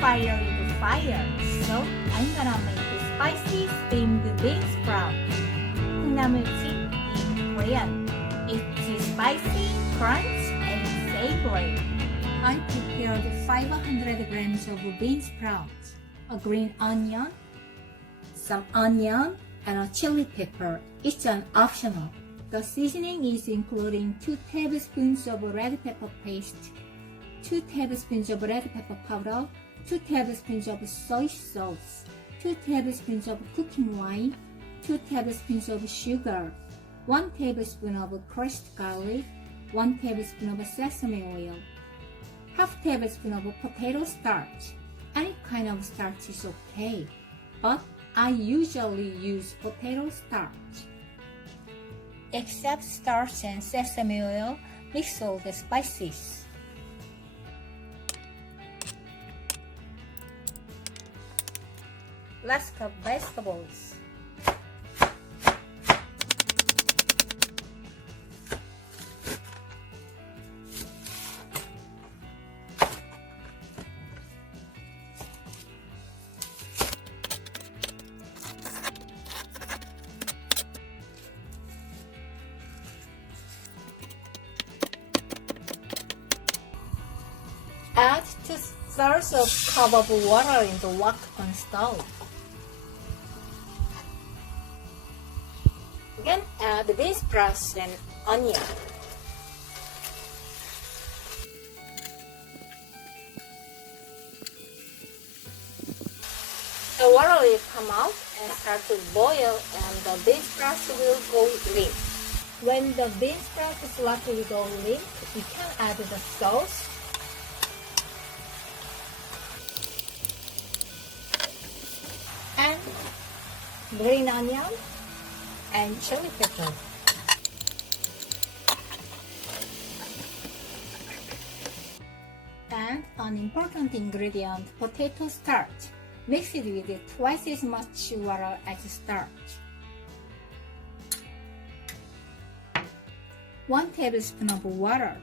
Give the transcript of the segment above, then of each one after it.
fire with fire. So I'm gonna make the spicy steamed bean sprout. 콩나물찜 in Korean. It's spicy, crunch, and savory. I prepared 500 grams of bean sprouts, a green onion, some onion, and a chili pepper. It's an optional. The seasoning is including 2 tablespoons of red pepper paste, 2 tablespoons of red pepper powder, 2 tablespoons of soy sauce, 2 tablespoons of cooking wine, 2 tablespoons of sugar, 1 tablespoon of crushed garlic, 1 tablespoon of sesame oil, half tablespoon of potato starch. Any kind of starch is okay, but I usually use potato starch. Except starch and sesame oil, mix all the spices. Let's cut vegetables. Add 2/3 cup of water in the wok on stove. Then add the bean sprouts and onion. The water will come out and start to boil, and the bean sprouts will go limp. When the bean sprouts start to go limp, you can add the sauce. And green onion and chili pepper. And an important ingredient, potato starch. Mix it with twice as much water as starch. 1 tablespoon of water.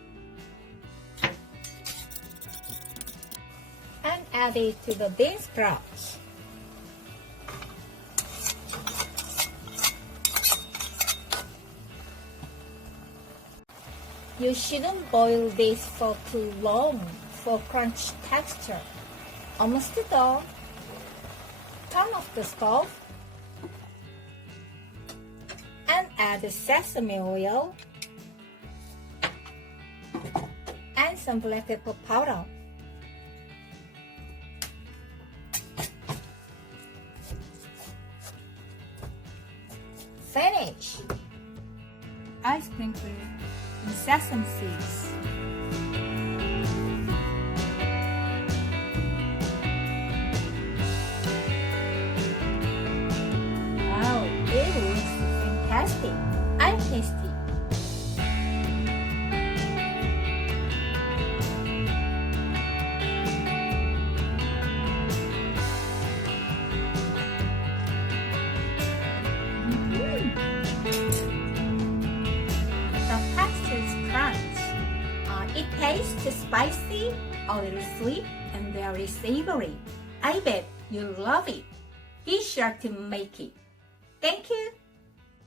And add it to the bean sprouts. You shouldn't boil this for too long for crunch texture. Almost done. Turn off the stove and add sesame oil and some black pepper powder. Finish. I sprinkle sesame seeds. Wow, it looks fantastic. I'm tasty. It tastes spicy, a little sweet, and very savory. I bet you'll love it. Be sure to make it. Thank you.